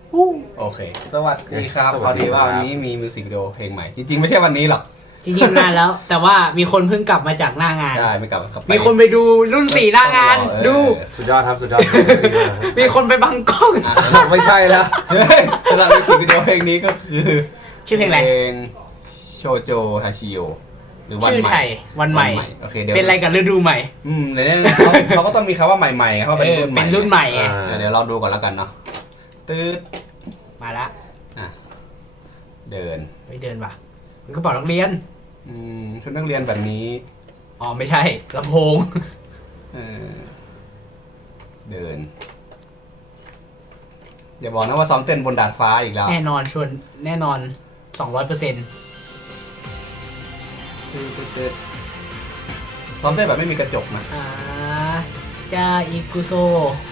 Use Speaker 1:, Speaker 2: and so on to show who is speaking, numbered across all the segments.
Speaker 1: โอเค สวัสดีครับพอดีว่าวันนี้มีมิวสิกวิดีโอเพลงใหม่ จริงๆ ไม่ใช่วันนี้หรอก
Speaker 2: จริงๆนานแล้ว แต่ว่ามีคนเพิ่งกลับมาจากหน้างาน
Speaker 1: ใช่ไม่กลับครับ
Speaker 2: มีคนไปดูรุ่น4หน้างาน ดู
Speaker 3: สุดยอดครับสุดยอด
Speaker 2: มีคนไปบังกล้อง
Speaker 3: ไม่ใช่แล้ว
Speaker 1: สำหรับมิวสิกวิดีโอเพลงนี้ก็คือ
Speaker 2: ชื่อเพลงอะไร
Speaker 1: เพลงโชโจทาชิโอหรือวัน
Speaker 2: ชื่อ
Speaker 1: ให
Speaker 2: ไท
Speaker 1: ม่
Speaker 2: ยวันใหม่
Speaker 1: โอเคเดี๋ยว
Speaker 2: เป็นอะไรกับฤดูใหม่
Speaker 1: เดี๋ยวเขาก็ต้องมีคำว่าใหม่ๆเขาเป็นรุ่นใหม่
Speaker 2: เป็นรุ่นใหม่ไง
Speaker 1: เดี๋ยวเราดูก่อนแล้วกันเนาะตืด
Speaker 2: มาละ
Speaker 1: อ่ะเดิน
Speaker 2: ไม่เดินป่ะมันก็บอกนักเรียน
Speaker 1: ชุดนักเรียนแบบนี้
Speaker 2: อ๋อไม่ใช่ลำโพง
Speaker 1: เออเดิน อย่าบอกนะว่าซ้อมเต้นบนดาดฟ้าอีกแล้ว
Speaker 2: แน่นอนชวนแน่นอน 200%
Speaker 1: ตืดซ้อมเต้นแบบไม่มีกระจกนะ
Speaker 2: จาอิกุโซ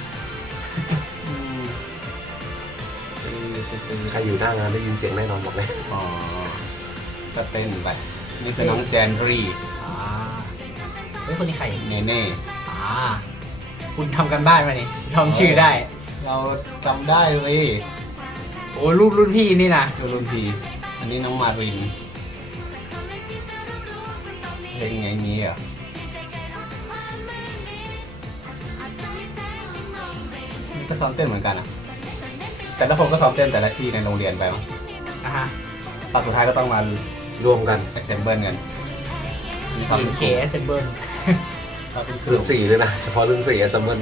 Speaker 3: ใครอยู่หน้างานได้ยินเสียงแน่นอนบอกเลย
Speaker 1: อ๋อก็เต้นไปนี่คือน้องแจนรี
Speaker 2: อ่าเฮ้ยคนนี้ใคร
Speaker 1: เนเน่
Speaker 2: คุณทำกันบ้านมานี่ทำชื่อได้
Speaker 1: เราจำได้เลย
Speaker 2: โอ้รูปรุ่นพี่นี่นะ
Speaker 1: ดูรุ่นพีอันนี้น้องมารินเพลงไงนี้อ่ะก็ซ้อมเต้นเหมือนกันอ่ะแต่ละคนก็ซ้อมเต้นแต่ละที่ในโรงเรียนไปมั้ง
Speaker 2: อ่ะฮะ
Speaker 1: ตอนสุดท้ายก็ต้องมาร
Speaker 3: วมกัน
Speaker 1: assemble กันมีความ
Speaker 2: ที
Speaker 1: เป็น
Speaker 2: เค
Speaker 1: ครู
Speaker 2: เอสเบิร์น
Speaker 1: ความเป็นครู
Speaker 3: รุ่นสี่ด้วยนะเฉพาะรุ่นสี่ซัมเมอร์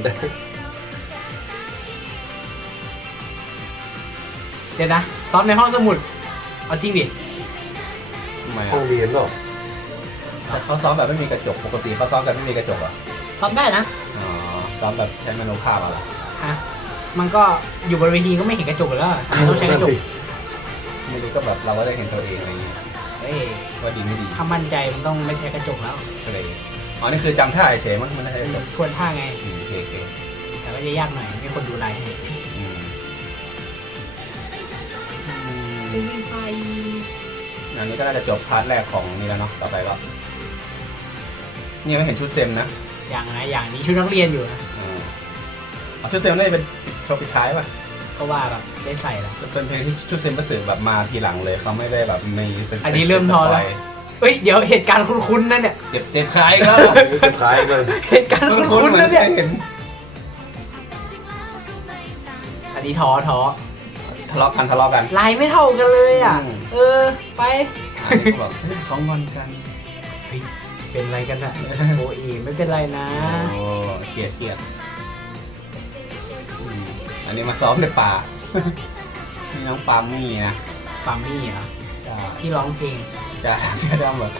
Speaker 2: เดี๋ยวนะซ้อมในห้องสมุด เอาจริงดิ
Speaker 1: ทำไม
Speaker 3: ห้อง
Speaker 1: อ่ะ
Speaker 3: เรียนหรอ
Speaker 1: แต่เขาซ้อมแบบไม่มีกระจกปกติเขาซ้อมแบบไม่มีกระจกอ่ะ
Speaker 2: ซ้อมได้นะ
Speaker 1: อ๋อซ้อมแบบใช้มโนภาพอะไรอ
Speaker 2: ฮะ มันก็อยู่บนเวทีก็ไม่เห็นกระจกแล้วต้องใช้กระจก
Speaker 1: ไม่รู้ก็แบบเราก็ได้เห็นตัวเองอะไรอย่างเงี้ย
Speaker 2: เฮ้ย
Speaker 1: ว่าดีไม่ดี
Speaker 2: ถ้ามั่นใจมันต้องไม่ใช้กระจกแล้ว
Speaker 1: ก็เลยอ๋อนี่คือจำท่าเฉยๆมั้งมันไม่ใช่กระจก
Speaker 2: ทวนท่าไง
Speaker 1: โอเคโอเค
Speaker 2: แต่ก็จะยากหน่อยมีคนดูไลน์ให้
Speaker 1: อืม
Speaker 2: จะยิงไป
Speaker 1: อันนี้ก็น่าจะจบพาร์ทแรกของนี่แล้วเนาะต่อไปก็นี่ไม่เห็นชุดเซมนะ
Speaker 2: อย่างนะอย่างนี้ชุดนักเรียนอยู่นะ
Speaker 1: เอาชุดเซมน่าจะเป็นโชว์ปิดท้ายป่ะ
Speaker 2: ก็ว่าแบบได้ใส่แล้ว
Speaker 1: จะเป็นเพลงที่ชุดเซมประสือแบบมาทีหลังเลยเขาไม่ได้แบบมีเป็น
Speaker 2: อันนี้เริ่มท้อแล้ว เฮ้ยเดี๋ยวเหตุการณ์คุ้นๆนั่นเนี่ย
Speaker 1: เจ็บคล้ายครับ
Speaker 3: สุดท้ายมัน
Speaker 2: เหตุการณ์
Speaker 1: คุ้
Speaker 2: คุ้
Speaker 1: น
Speaker 2: น
Speaker 1: ๆเหมื
Speaker 2: ๆ
Speaker 1: อน
Speaker 2: นั่นเนี่ย
Speaker 1: เคยเห็น
Speaker 2: อันนี้ท้อ
Speaker 1: ทะเลาะกัน
Speaker 2: ลายไม่เท่ากันเลยอ่ะ
Speaker 1: อืม
Speaker 2: ไป
Speaker 1: อันนี้ก็แบบเขางอนกัน
Speaker 2: เฮ้ยเป็นไรกันอะโอเอไม่เป็นไรนะ
Speaker 1: โอ้เกลียดอันนี้มาซ้อมในป่า นี่น้องปามี่นะ
Speaker 2: ปามมี่เหรอ
Speaker 1: จะ
Speaker 2: ที่ร้องเพลง
Speaker 1: จะทำแบบ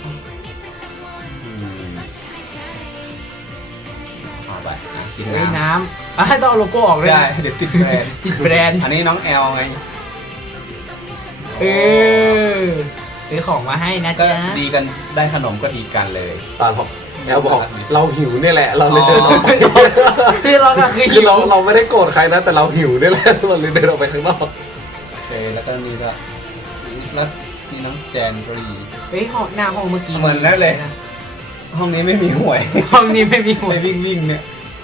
Speaker 1: มาไปกิน
Speaker 2: เฮ้ย
Speaker 1: น้ำ
Speaker 2: น้ำต้องเอาโลโก้ออกเลย
Speaker 1: ได้
Speaker 2: นะ
Speaker 1: เดี๋ยวติดแบรนด์
Speaker 2: ติดแบรนด์
Speaker 1: อันนี้น้องแอลไง
Speaker 2: ซื้อของมาให้นะ
Speaker 1: ก็
Speaker 2: จ๊ะ
Speaker 1: ดีกันได้ขนมก็ดีกันเลย
Speaker 3: ตอนบอกแอลบอกเราหิวเนี่ยแหละ เราเลยเดินออกไป
Speaker 2: ที่เราก็คือ
Speaker 3: คือเราไม่ได้โกรธใครนะแต่เราหิวเนี่ยแหละเราเลยเดินออกไปข้างนอก
Speaker 1: โอเคแล้วก็นี่ก็แล้วนี่น้องแจนรี
Speaker 2: เฮ้ยห้องหน้าห้องเมื่อกี้
Speaker 1: เหมือนแล้วเลย ห้องนี้ไม่มีหวย
Speaker 2: ห้องนี้ไม่มีหว
Speaker 1: ไป
Speaker 2: ย
Speaker 1: วิ่งเนี่ย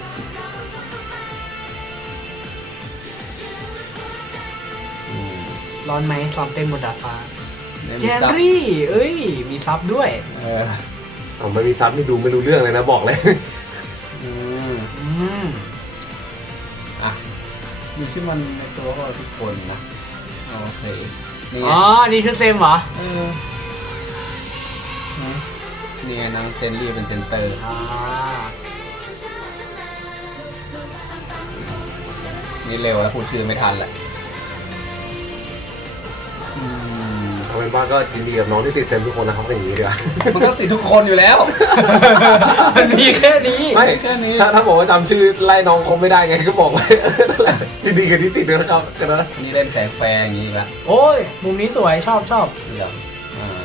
Speaker 1: อืม
Speaker 2: ร้อนไหมซ้อมเต้นบนดาดฟ้า
Speaker 1: เนี่ย
Speaker 2: เจ
Speaker 1: มี
Speaker 2: น
Speaker 1: ซับ
Speaker 2: รี่เอ้ย มีซับด้วย
Speaker 1: เออ
Speaker 3: เอาไม่มีซับนี่ดูไม่รู้เรื่องเลยนะบอกเลย
Speaker 1: อืม
Speaker 2: อืม
Speaker 1: อ่ะมีชื่อมันในตัวก็ทุกคนนะโอเคนี่ไง
Speaker 2: อ๋อ นี่ชุดเซมเหรอ
Speaker 1: เออนี่ไงนางเซนรี่เป็นเซนเตอร์
Speaker 2: อ่า
Speaker 1: นี่เร็วแล้วพูดชื่อไม่ทันแหละอืม
Speaker 3: เอาเป็นว่าก็ยินดีกับน้องที่ติดเต็มทุกคนนะครับอย่างนี้ดีกว่า
Speaker 1: มันก็ติดทุกคนอยู่แล้ว
Speaker 2: มันมีแค่นี้
Speaker 3: ไม่
Speaker 1: แค่นี้
Speaker 3: ถ้าบอกว่าจำชื่อไล่น้องคงไม่ได้ไงก็บอกไว้นั่นแหละยินดีกับที่ติดด้วยนะครับกันนะ
Speaker 1: นี่เล่นแสงแฟร์อย่างนี้อีกละ
Speaker 2: โอ้ย มุมนี้สวยชอบ
Speaker 1: นี่เหรออ่า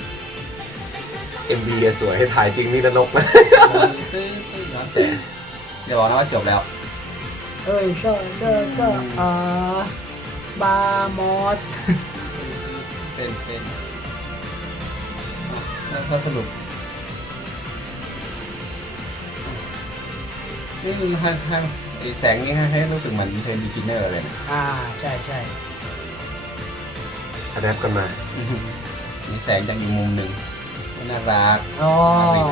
Speaker 3: MV อะสวยให้ถ่ายจริงนี่นะนกนะ
Speaker 1: แล้วแต่อย่าบอกนะว่าจบแล้ว
Speaker 2: เอ้ยก็บาร์มอส
Speaker 1: เป็นถ้าสรุปนี่คือให้สีแสงนี่ให้รู้สึกเหมือนเทนบิกินเนอร์เลยนะ
Speaker 2: ใช่ใช่
Speaker 3: อะแดปกันมา
Speaker 1: มีแสงจากอีกมุมหนึ่งน่ารัก
Speaker 2: อ๋อ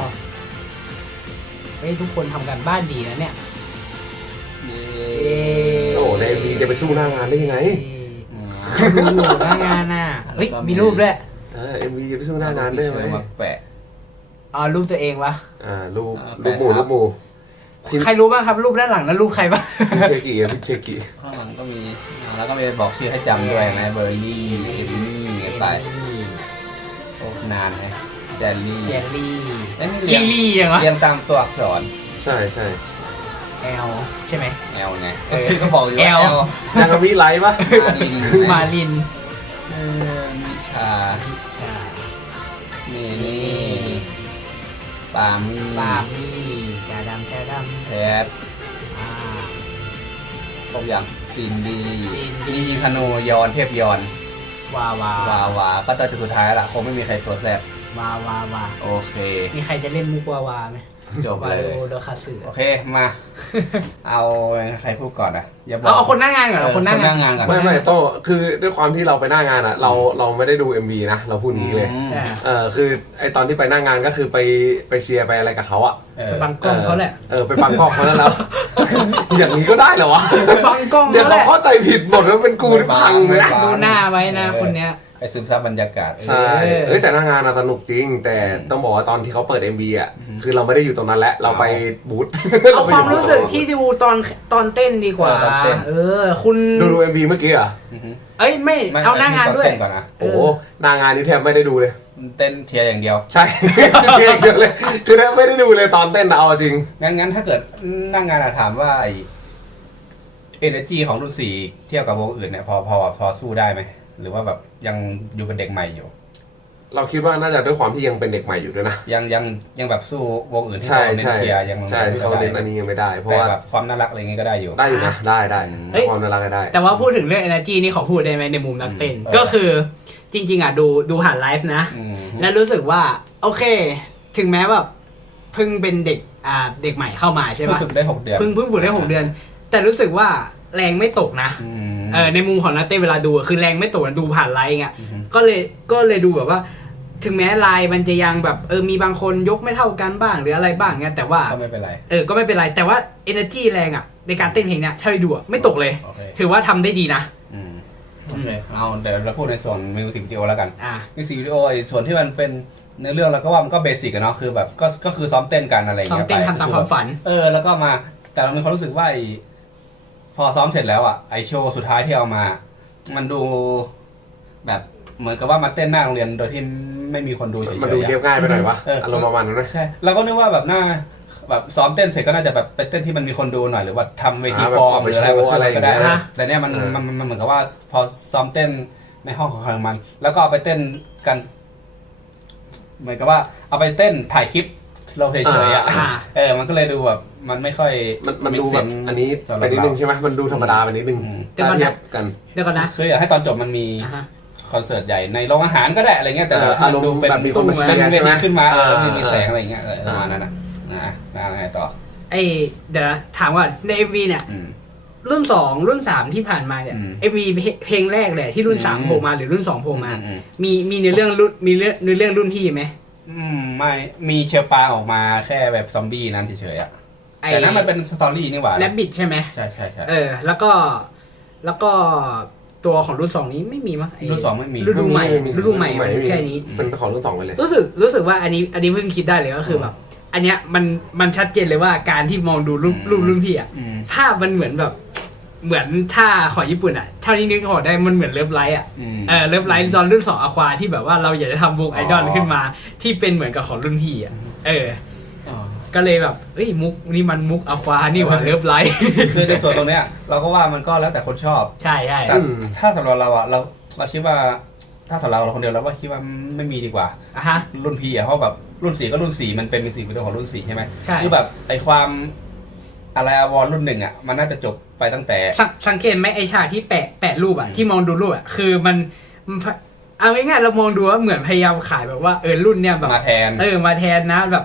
Speaker 2: เฮ้ยทุกคนทำกันบ้านดีนะเนี่ย
Speaker 1: เย้
Speaker 3: โอ้ในดีจะไปสู้หน้างานได้ยังไง
Speaker 2: ดูอยู่หน้างานน่ะเฮ้ยมีรูปด้วย
Speaker 3: MV จะไปสู้หน้างานได้ไหม
Speaker 1: มาแปะ
Speaker 2: รูปตัวเองวะ
Speaker 3: รูป
Speaker 1: แฟนคลับ
Speaker 3: รูปหมู่
Speaker 2: ใครรู้บ้างครับรูปด้านหลังนั้นรูปใครบ้าง
Speaker 3: พี่เชกิพี่เชกิ
Speaker 1: ข้างหลังก็มีแล้วก็มีบอกชื่อให้จำด้วยนะเบอร์รี่เอมมี่กันไปโอ้นานนะแจลลี่
Speaker 2: เจลลี่
Speaker 1: เอ้ยนี่
Speaker 2: ลี่
Speaker 1: เรียง
Speaker 2: ลี่ยังวะ
Speaker 1: เรียงตามตัวอักษร
Speaker 3: ใช่ใช่
Speaker 2: แอลใช่ไหม
Speaker 1: L ไงชื่อก็บอกอยู่ว่า
Speaker 2: L
Speaker 1: L
Speaker 3: นางมีไลฟ์ปะ
Speaker 1: มาลิน
Speaker 2: มาลิน
Speaker 1: มิชา
Speaker 2: ชา
Speaker 1: เมนี่ปามี่
Speaker 2: ปาล์มนี่จาดำ
Speaker 1: แพท
Speaker 2: อ่า
Speaker 1: ครบอย่างซินดี
Speaker 2: ซินดี้
Speaker 1: นี่ธนูยอนเทพยอน
Speaker 2: วาวาว
Speaker 1: าก็ตัวสุดท้ายละคงไม่มีใครตัวแซ่บ
Speaker 2: วาวา
Speaker 1: โอเค
Speaker 2: มีใครจะเล่นมุกวาวาไหม
Speaker 1: จบเลย
Speaker 2: วาโดคาสึ
Speaker 1: โอเคมา เอาใครพูดก่อนอ่ะอย่าบอก
Speaker 2: เอาคนหน้างานก่อนเอาคนหน้างาน
Speaker 1: งานก่อน
Speaker 3: ไม่โต้คือด้วยความที่เราไปหน้างานอ่ะเราไม่ได้ดู MV นะเราพูดอย่างนี้เลย คือไอตอนที่ไปหน้างานก็คือไปเชียร์ไปอะไรกับเขาอ่ะ
Speaker 2: ไปบังกล้องเขาแหละ
Speaker 3: ไปบังกล้องเขาแล้ว อย่างนี้ก็ได้เหรอวะ
Speaker 2: บังกล้อง
Speaker 3: เดี๋ยว
Speaker 2: เขาแห
Speaker 3: เขา
Speaker 2: ละ
Speaker 3: เข้าใจผิดหมดว่าเป็นกูที่พังเลย
Speaker 2: ดูหน้าไว้นะคนเนี้ย
Speaker 1: ไปซึมซับบรรยากาศ
Speaker 3: ใช่แต่หน้างานสนุกจริง แต่ต้องบอกว่าตอนที่เขาเปิด MV อ่ะคือเราไม่ได้อยู่ตรงนั้นแล้วเราไปบูธ
Speaker 2: เอาความรู้สึกที่ดูตอนเต้นดีกว่า คุณ
Speaker 3: ดู MV เมื่อกี้อ่ะ
Speaker 2: เอ้ยไม่เอาหน้างานด้วย
Speaker 1: เต้ก่อนนะ
Speaker 3: โอ้หน้างานนี้แทบไม่ได้ดูเลย
Speaker 1: เต้นเชียร์อย่างเดียว
Speaker 3: ใช่ เชียร์อย่างเดียวเลยคือแทบไม่ได้ดูเลยตอนเต้นนะเอาจริง
Speaker 1: งั้นถ้าเกิดหน้างานถามว่าไอเอเนจีของรุ่นสี่เทียบกับวงอื่นเนี่ยพอสู้ได้ไหมหรือว่าแบบยังอยู่เป็นเด็กใหม่อยู่
Speaker 3: เราคิดว่าน่าจะด้วยความที่ยังเป็นเด็กใหม่อยู่ด้วยนะ
Speaker 1: ยังแบบสู้วงอื่นที่
Speaker 3: ใช่
Speaker 1: เขาเน้น
Speaker 3: ใช่
Speaker 1: เชียร์ยัง
Speaker 3: ใช่ที่เขาเน้นอันนี้ยังไม่ได้ เพราะ
Speaker 1: แต่
Speaker 3: ว่า
Speaker 1: แบบความน่ารักอะไรเงี้ยก็ได้อยู่
Speaker 3: ได้อยู่นะได้
Speaker 2: เฮ้ย
Speaker 3: ความน่ารักก็ได้
Speaker 2: แต่ว่าพูดถึงเรื่อง energy นี่ขอพูดได้ไหมในมุมนักเต้น ก็คือจริงๆอ่ะดูผ่านไลฟ์นะ แล้วรู้สึกว่าโอเค ถึงแม้แบบเพิ่งเป็นเด็กเด็กใหม่เข้ามาใช่ปะ
Speaker 1: ฝึกได้6 เดือน
Speaker 2: เพิ่งฝึกได้6 เดือน แต่รู้สึกว่าแรงไม่ตกนะในมุมของนักเต้นเวลาดูคือแรงไม่ตกดูผ่านไลฟ์ไงก็เลยดูแบบว่า ถึงแม้ลายมันจะยังแบบมีบางคนยกไม่เท่ากันบ้างหรืออะไรบ้างเงี้ยแต่ว่า
Speaker 1: ก็ไม่เป็นไร
Speaker 2: ก็ไม่เป็นไรแต่ว่า energy แรงอ่ะในการเต้นเพลงเนี้ยถ้าได้ดูไม่ตกเลย
Speaker 1: โอเค
Speaker 2: ถือว่าทำได้ดีนะ
Speaker 1: โอเคเอาเดี๋ยวเราพูดในส่วนมิวสิกวิดีโอแล้วกัน
Speaker 2: อ่า
Speaker 1: มิวสิกวิดีโอไอ้ส่วนที่มันเป็นเนื้อเรื่องแล้วก็ว่ามันก็เบสิกอะเนาะคือแบบก็คือซ้อมเต้นกันอะไรอย่าง
Speaker 2: ซ้อม
Speaker 1: เงี้ย
Speaker 2: เต้นทำตามความฝัน
Speaker 1: แล้วก็มาแต่เรามีความรู้สึกว่าไอ้พอซ้อมเสร็จแล้วอ่ะไอโชว์สุดท้ายที่เอามา มันดูแบบเหมือนกับว่ามาเต้นหน้าโรงเรียนโดยที่ไม่มีคนดูเฉยๆ
Speaker 3: มันดูเรียบง่ายไปหน่อยวะ
Speaker 1: อ
Speaker 3: อารมณ์ประมาณนั้นนะ
Speaker 1: ใช่เราก็นึกว่าแบบหน้าแบบซ้อมเต้นเสร็จก็น่าจะแบบไปเต้นที่มันมีคนดูหน่อยหรือว่าทำเวทีปลอมหรืออะไรแบบก็ได้นะแต่เนี้ยมันเหมือนกับว่าพอซ้อมเต้นในห้องของมันแล้วก็เอาไปเต้นกันเหมือนกับว่าเอาไปเต้นถ่ายคลิปเราเฉยๆอ่ะมันก็เลยดูแบบมันไม่ค่อย
Speaker 3: มันดูแบบอันนี้ไปนิดนึงใช่ไหมมันดูธรรมดาไปนิดนึงถ้าเทียบกัน
Speaker 2: เดี๋ยวก่อนนะ
Speaker 1: คืออยากให้ตอนจบมันมีคอนเสิร์ตใหญ่ในโรงอาหารก็ได้อะไรเงี้ยแต่อารมณ์ดูเป็น
Speaker 3: แบบมีคนมาเชียร์ใช่ไหม
Speaker 1: ขึ้นมามีแสงอะไรเงี้ยประมาณนั้นนะไงต่อ
Speaker 2: เดี๋ยวนะถามว่าใน MV เนี่ยรุ่น2รุ่น3ที่ผ่านมาเนี่ย MV เพลงแรกเลยที่รุ่น3โผล่มาหรือรุ่น2โผล่มามีในเรื่องรุ่นมีเรื่องรุ่นพี่ไหม
Speaker 1: ไม่มีเชลปาออกมาแค่แบบซอมบี้นั้นเฉยๆอ่ะแต่นั้นมันเป็นสตอรี่นี่หว่า
Speaker 2: แรบบิทใช่ไหม
Speaker 1: ใช่
Speaker 2: แล้วก็ตัวของรุ่น2นี้ไม่มีมั้ง
Speaker 1: รุ่น2ไม่มี
Speaker 2: ฤดูใหม่แค่นี้
Speaker 3: เป็นของรุ่น2ไปเลย
Speaker 2: รู้สึกว่าอันนี้เพิ่งคิดได้เลยก็คือแบบอันเนี้ยมันชัดเจนเลยว่าการที่มองดูรูปรุ่นพี่อ่ะภาพมันเหมือนแบบเหมือนท่าของญี่ปุ่นอ่ะเท่าที่นึกออกได้มันเหมือนเลิฟไลท์อ่ะเลิฟไลท์ตอนรุ่น2อควาที่แบบว่าเราอยากจะทำวงไอดอลขึ้นมาที่เป็นเหมือนกับของรุ่นพี่อ่ะก็เลยแบบเอ้ยมุกนี่มันมุกอควานี่หว่าเลิฟไลท์
Speaker 1: คือในส่วนตรงเนี้ยเราก็ว่ามันก็แล้วแต่คนชอบ
Speaker 2: ใช่
Speaker 1: แต่ถ้าสำหรับเราอ่ะเราคิดว่าถ้าสำหรับเราคนเดียวเราว่าคิดว่าไม่มีดีกว่ารุ่นพี่อ่ะเพราะแบบรุ่น4ก็รุ่น4มันเป็นมิวสิกวิดีโอของรุ่น4ใช่ไหมคือแบบไอความอะไรอวอร์รุ่น1อ่ะมันน่าจะจบไปตั้งแต่
Speaker 2: สังเกตไหมไอฉากที่แปะรูปอ่ะที่มองดูรูปอ่ะคือมันเอาง่ายๆเรามองดูว่าเหมือนพยายามขายแบบว่ารุ่นเนี้ยแบบ
Speaker 1: มาแทน
Speaker 2: มาแทนนะแบบ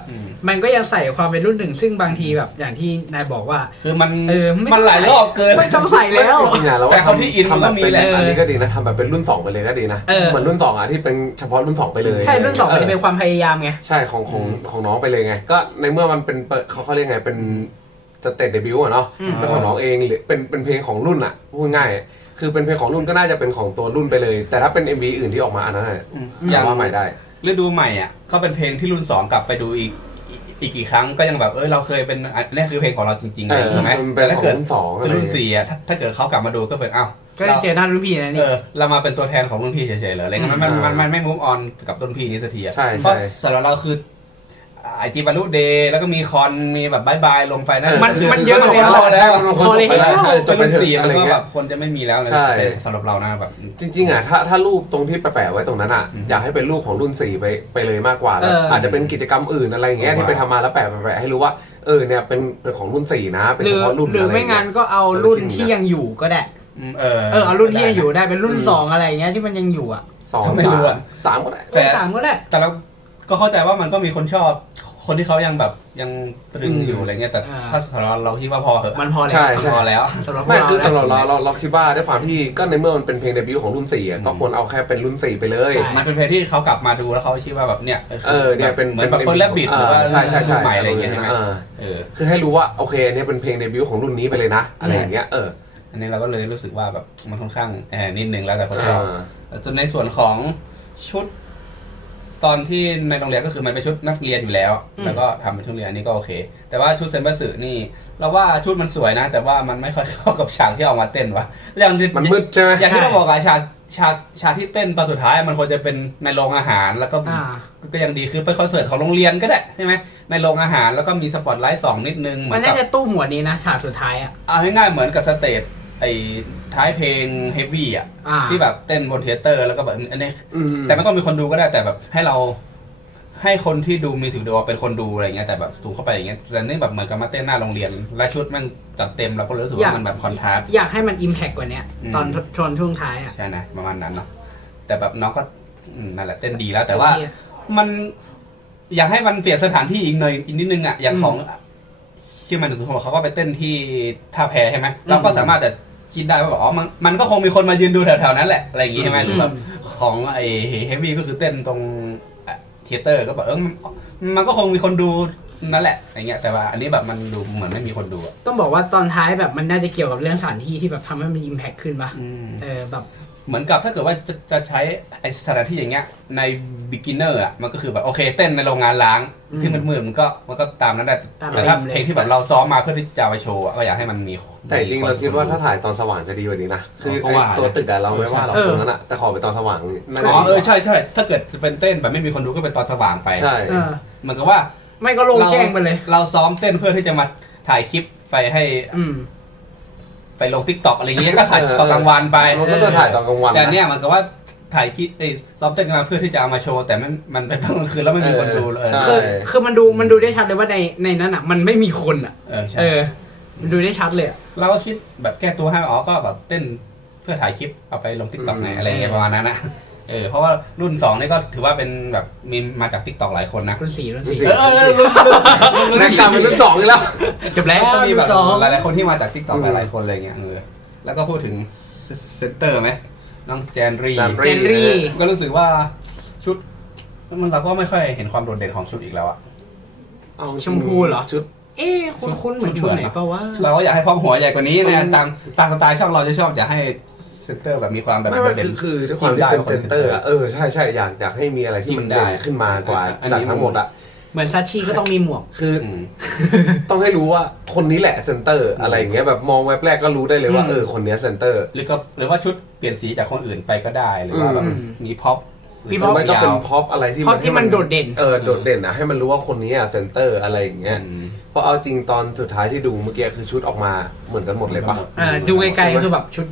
Speaker 2: มันก็ยังใส่ความเป็นรุ่นหนึ่งซึ่งบางทีแบบอย่างที่นายบอกว่า
Speaker 1: คือมัน
Speaker 2: ไม่
Speaker 1: มันหลายรอบเกิน
Speaker 2: ไม่ต้องใส่แล้ว
Speaker 3: จริงๆอะเรา
Speaker 1: แต่คนที่อินมันก็มีแหละ
Speaker 3: อันนี้ก็ดีนะทำแบบเป็นรุ่น2ไปเลยก็ดีนะเหมือนรุ่น2อ่ะที่เป็นเฉพาะรุ่น2ไปเลย
Speaker 2: ใช่รุ่น2มันจะเป็นความพยายามไง
Speaker 3: ใช่ของน้องไปเลยไงก็ในเมื่อมันเป็นเขาเรียกไงเป็นสเตจเดบิวต์อะเนาะเป็นของน้องเองหรือเป็นเพลงของรุ่นอ่ะพูดง่ายคือเป็นเพลงของรุ่นก็น่าจะเป็นของตัวรุ่นไปเลย แต่ถ้าเป็น MV อื่นที่ออกมาอันนั้นอย่างว่าใหม่ได้
Speaker 1: ฤดูใหม่อ่ะเขาเป็นเพลงที่รุ่น2กลับไปดูอีกกี่ครั้งก็ยังแบบเราเคยเป็นอันนี้คือเพลงของเราจริงๆใช่ไหมแต่ถ้าเกิดรุ่น4อ่ะถ้าเกิดเขากลับมาดูก็เป็น
Speaker 2: ก็จะเจอหน้ารุ่นพี่นะนี่
Speaker 1: เรามาเป็นตัวแทนของรุ่นพี่เฉยๆเลยอะไรเงี้ยมันไม่ move on กับรุ่นพี่นี้สักทีอ่ะ
Speaker 3: ใช่
Speaker 1: เพราะสำหรับเราคือไอจีบรรลุเดย์แล้วก็มีคอนมีแบบบายบายลงไปนั่น
Speaker 2: มันเยอะแล้ว
Speaker 1: พอเลยจนเป็น4มันก็แบบคนจะไม่มีแล้วสำหรับเรานะแบบ
Speaker 3: จริงๆอ่ะถ้ารูปตรงที่แปะไว้ตรงนั้นอ่ะอยากให้เป็นรูปของรุ่น4ไปเลยมากกว่าอาจจะเป็นกิจกรรมอื่นอะไรอย่างเงี้ยที่ไปทำมาแล้วแปะให้รู้ว่าเนี่ยเป็นของรุ่น4นะเป็นเฉพาะรุ่น
Speaker 2: หรือไม่งั้นก็เอารุ่นที่ยังอยู่ก็ได้เอารุ่นที่ยังอยู่ได้เป็นรุ่น2อะไรอย่างเงี้ยที่มันยังอยู่อ่ะ
Speaker 3: 2
Speaker 1: ไม่รู้อ่ะ
Speaker 3: 3ก็ได้
Speaker 2: 3ก็ได้
Speaker 1: แต่เราก็เข้าใจว่ามันก็มีคนชอบคนที่เขายังแบบยังตรึงอยู่อะไรเงี้ยแต่ถ้าสำหรับเราคิดว่าพอเหอะ
Speaker 2: มันพอแล้ว
Speaker 1: พอแล้ว
Speaker 3: ไม่คือสำหรับเราคิดว่าด้วยความที่ก็ในเมื่อมันเป็นเพลงเดบิวต์ของรุ่น4ก็ควรเอาแค่เป็นรุ่น4ไปเลย
Speaker 1: มันเป็นเพลงที่เขากลับมาดูแล้วเขาคิดว่าแบบเนี่ย
Speaker 3: เนี่ยเป็น
Speaker 1: เหมือนแบบเฟิร์สแลบบิทหรือว่า
Speaker 3: ใช่
Speaker 1: ใหม่อะไรเงี้ยใช่ไหม
Speaker 3: คือให้รู้ว่าโอเคเนี่ยเป็นเพลงเดบิวต์ของรุ่นนี้ไปเลยนะอะไรอย่างเงี้ย
Speaker 1: อันนี้เราก็เลยรู้สึกว่าแบบมันค่อนข้างนิดนึงแล้วแต่คนชอบจนในส่วนของชุดตอนที่ในโรงเรียนก็คือมันเป็นชุดนักเรียนอยู่แล้วแล้วก็ทำเป็นชุดเรียนอันนี้ก็โอเคแต่ว่าชุดเซนบัสสึนี่เราว่าชุดมันสวยนะแต่ว่ามันไม่ค่อยเข้ากับฉากที่ออกมาเต้นวะอย่างที่
Speaker 3: มันมืดใช่ไหม
Speaker 1: อย่างที่เราบอกอะฉากที่เต้นตอนสุดท้ายมันควรจะเป็นในโรงอาหารแล้วก็ยังดีคือไปคอนเสิร์ตของโรงเรียนก็ได้ใช่ไหมในโรงอาหารแล้วก็มีสปอตไลท์ส่องนิดนึง
Speaker 2: มันน่าจะตู้หมวดนี้นะฉากสุดท้ายอะ
Speaker 1: เอาง่ายๆเหมือนกับสเตจไอ้ท้ายเพลงเฮฟวี่อะที่แบบเต้นบนเทเตอร์แล้วก็แบบอันนี้แต่ไม่ต้องมีคนดูก็ได้แต่แบบให้คนที่ดูมีสิทธิ์ดูเป็นคนดูอะไรเงี้ยแต่แบบสูงเข้าไปอย่างเงี้ยแต่นี่แบบเหมือนกับมาเต้นหน้าโรงเรียนและชุดมันจัดเต็มเราก็รู้สึกว่ามันแบบคอนทราสต์
Speaker 2: อยากให้มันอิมแพคกว่านี้ตอนชนช่วงท้ายอ่ะ
Speaker 1: ใช่นะประมาณนั้นเนาะแต่แบบน้องก็นั่นแหละเต้นดีแล้วแต่ว่ามันอยากให้มันเปลี่ยนสถานที่อีกหน่อยอีกนิดนึงอ่ะอย่างของชื่อมันสุดท้ายเขาก็ไปเต้นที่ท่าแพใช่ไหมเราก็สามารถจะคิดได้ว่าอ๋อมันก็คงมีคนมายืนดูแถวๆนั้นแหละอะไรอย่างงี้ใช่ไหมหรือแบบของไอ้เฮฟวี่ก็คือเต้นตรงเทเตอร์ก็แบบมันก็คงมีคนดูนั่นแหละอย่างเงี้ยแต่ว่าอันนี้แบบมันดูเหมือนไม่มีคนดู
Speaker 2: ต้องบอกว่าตอนท้ายแบบมันน่าจะเกี่ยวกับเรื่องสถานที่ที่แบบทำให้มันอิมแพคขึ้นป่ะแบบ
Speaker 1: เหมือนกับถ้าเกิดว่าจะใช้ไอ้สถานที่อย่างเงี้ยใน beginner อ่ะมันก็คือแบบโอเคเต้นในโรงงานล้างที่มืดๆมันก็ตามนั้นได้แต่ถ้าเพลงที่แบบเราซ้อมมาเพื่อที่จะไปโชว์ก็อยากให้มันมี
Speaker 3: แต่จริงเราคิดว่าถ้าถ่ายตอนสว่างจะดีกว่านี้นะคือตัวตึกอะเราไม่ว่าเราตรงนั้นอะแต่ขอเป็นตอนสว่าง
Speaker 1: ใช่ถ้าเกิดเป็นเต้นแบบไม่มีคนดูก็เป็นตอนสว่างไป
Speaker 3: ใช่
Speaker 1: เหมือนกับว่า
Speaker 2: ไม่ก็โล่งแจ้งไปเลย
Speaker 1: เราซ้อมเต้นเพื่อที่จะมาถ่ายคลิปไปให้ไปลง TikTok อะไรเงี้ยก็ถ่ายตอนกลางวันไป
Speaker 3: มันก็จะถ่ายตอนกลางวัน
Speaker 1: แต่เนี่ยมันก็ว่าถ่ายคลิปซ้อมเต้นกันมาเพื่อที่จะเอามาโชว์แต่มันเป็นตอนกลางคืนแล้วไม่มีคนดูเลย
Speaker 2: คือมันดูได้ชัดเลยว่าในนั้นอ่ะมันไม่มีคนอ่ะมันดูได้ชัดเลย
Speaker 1: เราก็คิดแบบแก้ตัวให้ก็แบบเต้นเพื่อถ่ายคลิปเอาไปลง TikTok ไงอะไรเงี้ยประมาณนั้นนะเพราะว่ารุ่น2นี่ก็ถือว่าเป็นแบบมีมาจาก TikTok หลายคนนะ
Speaker 2: รุ่น4
Speaker 3: นักการเป็นรุ่น2แล้ว
Speaker 2: จบแล้ว
Speaker 1: ก็มีแบบหลายๆคนที่มาจาก TikTok หลายๆคนอะไรเงี้ยแล้วก็พูดถึงเซนเตอร์ไหมน้องแจนรี่ก็รู้สึกว่าชุดมันเราก็ไม่ค่อยเห็นความโดดเด่นของชุดอีกแล้วอะ
Speaker 2: ชมพูเหรอ
Speaker 3: ชุด
Speaker 2: คุ้นเหมือนชุดไหนป่าวว่า
Speaker 1: เราก็อยากให้พร้อมหัวใหญ่กว่านี้นะตามสไตล์ช่องเราจะชอบอยากให้เซนเตอร์แบบมีความแบบ
Speaker 3: เด่นคือด้วยความที่เป็นเซนเตอร์ใช่อยากให้มีอะไรที่มันเด่นขึ้นมากว่าจากทั้งหมดอะ
Speaker 2: เหมือนซัชชีก็ต้องมีหมวก
Speaker 3: คือต้องให้รู้ว่าคนนี้แหละเซนเตอร์อะไรอย่างเงี้ยแบบมองแวบแรกก็รู้ได้เลยว่าคนนี้เซนเตอร์
Speaker 1: หรือว่าชุดเปลี่ยนสีจากคนอื่นไปก็ได้หรือว่าแบบมีพ็อป
Speaker 3: ไม่ต้องเป็นพ็อปอะไร
Speaker 2: ที่มันโดดเด่น
Speaker 3: โดดเด่นนะให้มันรู้ว่าคนนี้อะเซนเตอร์อะไรอย่างเงี้ยเพราะเอาจริงตอนสุดท้ายที่ดูเมื่อกี้คือชุดออกมาเหมือนกันหมดเลยป่ะ
Speaker 2: ดูไกลๆคือแบบชุดแบบ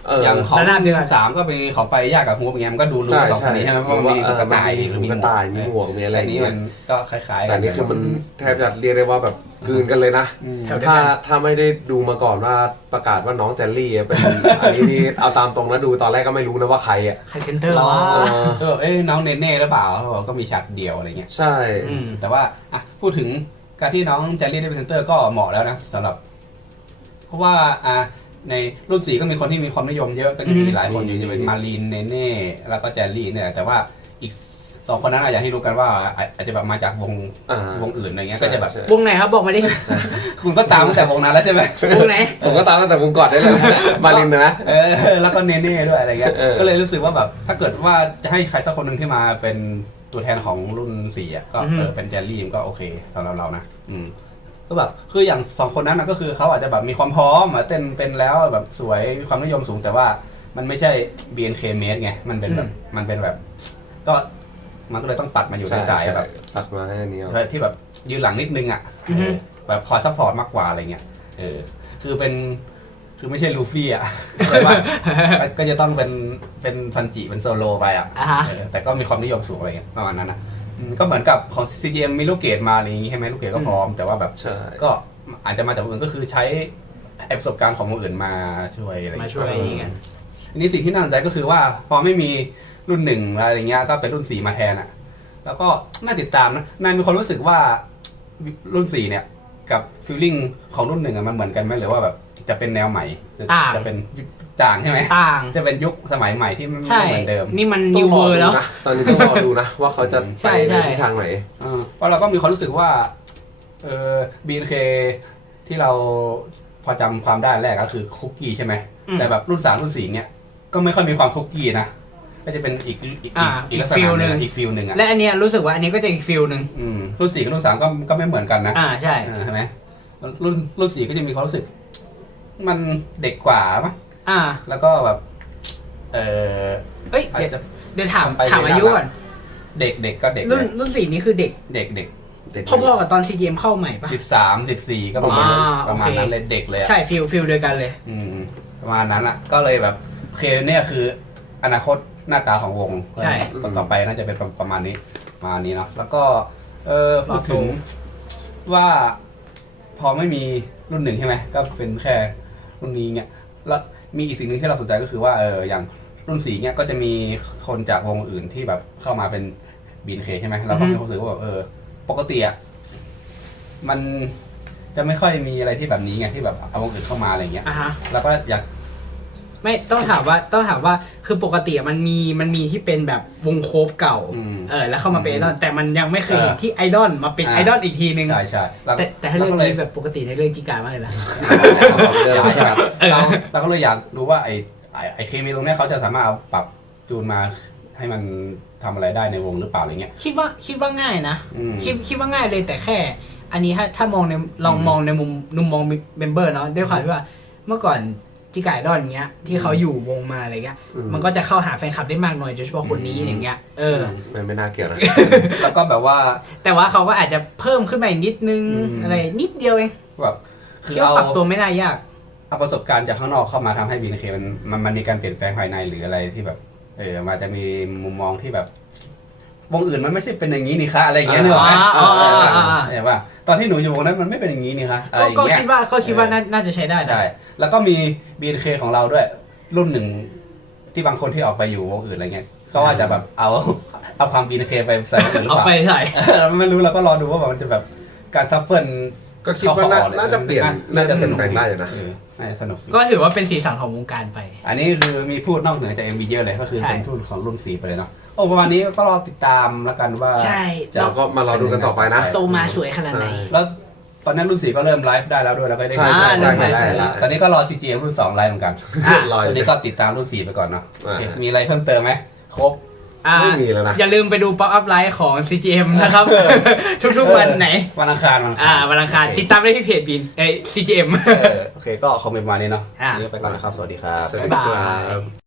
Speaker 1: อย่างของ
Speaker 2: ระนาบเดียวกัน
Speaker 1: 3ก็เป็นเขาไปยากกับฮูปอย่างเงี้ยมันก็ดูรู้สองคนนี้ใช่ไหมว่ามันมีกระต่ายหรือ
Speaker 3: มี
Speaker 1: มี
Speaker 3: กระต่ายมีหมวกมีอะไร
Speaker 1: แต่
Speaker 3: อย่าง
Speaker 1: นี้
Speaker 3: เงี้
Speaker 1: มั
Speaker 3: ย
Speaker 1: นก็คล้ายๆ
Speaker 3: แต่นี่คือมันแทบจะเรียกได้ว่าแบบกลืนกันเลยนะ
Speaker 2: แถวเดียว
Speaker 3: ถ้าไม่ได้ดูมาก่อนว่าประกาศว่าน้องแจลลี่เป็น อันนี้นี่เอาตามตรงแล้วดูตอนแรกก็ไม่รู้นะว่าใครอ่ะ
Speaker 2: ใครเซนเตอร์วะ
Speaker 1: น้องเนเน่หรือเปล่าเขาบอกก็มีฉากเดียวอะไรเงี้ย
Speaker 3: ใช่
Speaker 1: แต่ว่าอ่ะพูดถึงการที่น้องแจลลี่ได้เป็นเซนเตอร์ก็เหมาะแล้วนะสำหรับ เพราะว่าในรุ่น4ก็มีคนที่มีความนิยมเยอะก็จะมีหลายคนอยู่จะเป็นมารีนเนเน่แล้วก็แจลลี่เนี่ยแต่ว่าอีก2คนนั้นอย่างที่รู้กันว่าอาจจะแบบมาจากวงอื่นอะไรเงี้ยก็จะแบบ
Speaker 2: วงไหนครับบอกมาดิ
Speaker 1: คุณก็ตามตั้งแต่วงนั้นแล้วใช่ไหม
Speaker 2: วงไหน
Speaker 3: ผมก็ตามตั้งแต่วงก่อนได้เลยมาลินนะ
Speaker 1: แล้วก็เนเน่ด้วยอะไรเงี้ย
Speaker 3: เออ
Speaker 1: ก็เลยรู้สึกว่าแบบถ้าเกิดว่าจะให้ใครสักคนหนึ่งที่มาเป็นตัวแทนของรุ่น4อ่ะก็เป็นแจลลี่มันก็โอเคสำหรับเรานะก็แบบคืออย่าง2คนนั้นก็คือเขาอาจจะแบบมีความพร้อมเต้นเป็นแล้วแบบสวยมีความนิยมสูงแต่ว่ามันไม่ใช่ BNK made ไงมันเป็นแบบก็มันก็เลยต้องตัดมาอยู่ในสายแบบ
Speaker 3: ตัดมาให้อันนี้
Speaker 1: ที่แบบยืนหลังนิดนึงอ่ะแบบคอยซัพพอร์ตมากกว่าอะไรเงี้ยคือไม่ใช่ลูฟี่อ่ะ แต่ว่าก็จะต้องเป็นซันจิเป็นโซโลไปอ่ะแต่ก็มีความนิยมสูงอะไรเงี้ยประมาณนั้นนะก็เหมือนกับของ CGM มีลูกเกดมาอะไรอย่างงี้ใช่ไหมลูกเกดก็พร้อมแต่ว่าแบบก็อาจจะมาจากวงอื่นก็คือใช้ประสบการณ์ของวงอื่นมาช่วยอะไร
Speaker 2: มาช่วยอย่างเงี้ย
Speaker 1: อันนี้สิ่งที่น่าสนใจก็คือว่าพอไม่มีรุ่น1อะไรเงี้ยก็เป็นรุ่น4มาแทนอ่ะแล้วก็น่าติดตามนะนายมีความรู้สึกว่ารุ่น4เนี่ยกับฟีลลิ่งของรุ่น1มันเหมือนกันไหมหรือว่าแบบจะเป็นแนวใหม่จะเป็นต่างใช่ไหม
Speaker 2: ต่าง
Speaker 1: จะเป็นยุคสมัยใหม่ที่ไม่
Speaker 2: ใช่
Speaker 1: เหมือนเดิม
Speaker 2: นี่มันนิวเวอร์แล้ว
Speaker 3: ตอนนี้ต้องรอดูนะว่าเขาจะไปในทิศทางไหน
Speaker 1: เพราะเราก็มีความรู้สึกว่าBNK ที่เราพอจำความได้แรกก็คือคุกกี้ใช่ไหมแต่แบบรุ่น3รุ่น4เนี่ยก็ไม่ค่อยมีความคุกกี้นะก็จะเป็นอีกลักษณะนึงอีกฟิลนึงอ่ะ
Speaker 2: และอันเนี้ยรู้สึกว่าอันนี้ก็จะอีกฟิลนึง
Speaker 1: รุ่น4กับรุ่น3ก็ไม่เหมือนกันนะ
Speaker 2: ใช่
Speaker 1: ใช่ไหมรุ่น4ก็จะมีความรู้สึกมันเด็กกว่ามั้ยแล้วก็แบบ
Speaker 2: เอ้ยเดี๋ยวถามอายุก่อน
Speaker 1: เด็กก็เด็ก
Speaker 2: รุ่น4นี่คือเด็กพ่อกับตอน CGM เข้าใหม่ปะ
Speaker 1: 13 14ก็ประมาณนั้นเลยเด็กเลย
Speaker 2: ใช่ฟิลเดียวกันเลย
Speaker 1: ประมาณนั้นอ่ะก็เลยแบบโอเคเนี่ยคืออนาคตหน้าตาของวง
Speaker 2: ใช่
Speaker 1: ต่อไปน่าจะเป็นประมาณนี้เนาะแล้วก็พูดถึงว่าพอไม่มีรุ่น1ใช่ไหมก็เป็นแค่รุ่นนี้เนี่ยแล้วมีอีกสิ่งหนึ่งที่เราสนใจก็คือว่าอย่างรุ่น4เนี่ยก็จะมีคนจากวงอื่นที่แบบเข้ามาเป็น BNK ใช่ไหมเราก็มีความรู้สึกว่าแบบปกติอ่ะมันจะไม่ค่อยมีอะไรที่แบบนี้ไงที่แบบเอาวงอื่นเข้ามาอะไรเงี้ยแล้วก็อยาก
Speaker 2: ไม่ต้องถามว่าคือปกติมันมีที่เป็นแบบวงโคฟเก่าแล้วเข้ามาเป็นไอดอลแต่มันยังไม่เคยเห็นที่ไอดอลมาเป็นไอดอลอีกทีนึง
Speaker 1: ใช่
Speaker 2: แต่ถ้าเรื่องนี้แบบปกติในเรื่องจิกามากเลยนะ
Speaker 1: เราก็เลยอยากรู้ว่าไอเคมีตรงนี้เขาจะสามารถเอาปรับจูนมาให้มันทำอะไรได้ในวงหรือเปล่าอะไรเงี้ย
Speaker 2: คิดว่าง่ายนะคิดว่าง่ายเลยแต่แค่อันนี้ถ้ามองในลองมองในมุมมองเมมเบอร์เนาะด้วยความที่ว่าเมื่อก่อนจิกายดอนเงี้ยที่เขาอยู่วงมาอะไรเงี้ยมันก็จะเข้าหาแฟนคลับได้มากหน่อยโดยเฉพาะคนนี้อย่างเงี้ย
Speaker 3: ไม่น่าเกี่ยวนะ
Speaker 1: แล้วก็แบบว่า
Speaker 2: แต่ว่าเขาก็อาจจะเพิ่มขึ้นมาอีกนิดนึงอะไรนิดเดียวเอง
Speaker 1: แบบ
Speaker 2: คือเอาปรับตัวไม่น่ายาก
Speaker 1: เอาประสบการณ์จากข้างนอกเข้ามาทำให้ BNK มันมีการเปลี่ยนแปลงภายในหรืออะไรที่แบบมาจะมีมุมมองที่แบบวงอื่นมันไม่ใช่เป็นอย่างนี้นี่คะอะไรอย่างเงี้ยนึกออกไหมแต่ว่าตอนที่หนูอยู่วงนั้นมันไม่เป็นอย่างนี้นี่คะ
Speaker 2: ก็คิดว่าน่าจะใช้ได้
Speaker 1: ใช่แล้วก็มี BNK ของเราด้วยรุ่น1ที่บางคนที่ออกไปอยู่วงอื่นอะไรเงี้ยเขาอาจจะแบบเอาความ BNK ไปใส่หรือเปล่า
Speaker 2: เอาไปใส่
Speaker 1: ไม่รู้เราก็รอดูว่ามันจะแบบการซัฟเฟิล
Speaker 3: ก็คิดว่าน่าจะเปลี่ยนน่าจะเปลี่ยนแปลงได้อยู่นะ
Speaker 1: สนุก
Speaker 2: ก็ถือว่าเป็นสีสันของวงการไป
Speaker 1: อันนี้คือมีพูดนอกเหนือจาก MV เยอะเลยก็คือเป็นพูดของรุ่น4ไปเลยเนาะประมาณนี้ก็รอติดตามแล้วกันว่า
Speaker 2: ใช่
Speaker 3: เราก็มารอดูกันต่อไปนะ
Speaker 2: โตมาสวยขนาดไหน
Speaker 1: แล้วตอนนั้นรุ่น4ก็เริ่มไลฟ์ได้แล้วด้วยแล้วก็ได้ตอนนี้ก็รอ CGM รุ่น2ไลฟ์เหมือนกันตอนนี้ก็ติดตามรุ่น4ไปก่อนเนาะมีอะไรเพิ่มเติมไหมครบ
Speaker 3: ไม่มีแล้วนะ
Speaker 2: อย่าลืมไปดูป๊อปอัพไลฟ์ของ CGM นะครับทุกๆวันไหน
Speaker 1: วันอังคาร
Speaker 2: วันอังคารติดตามได้ที่เพจบินCGM
Speaker 1: โอเคก็คอมเมนต์มานี้เนาะไปก่อนนะครับสวัสดีครับ
Speaker 3: บ๊ายบาย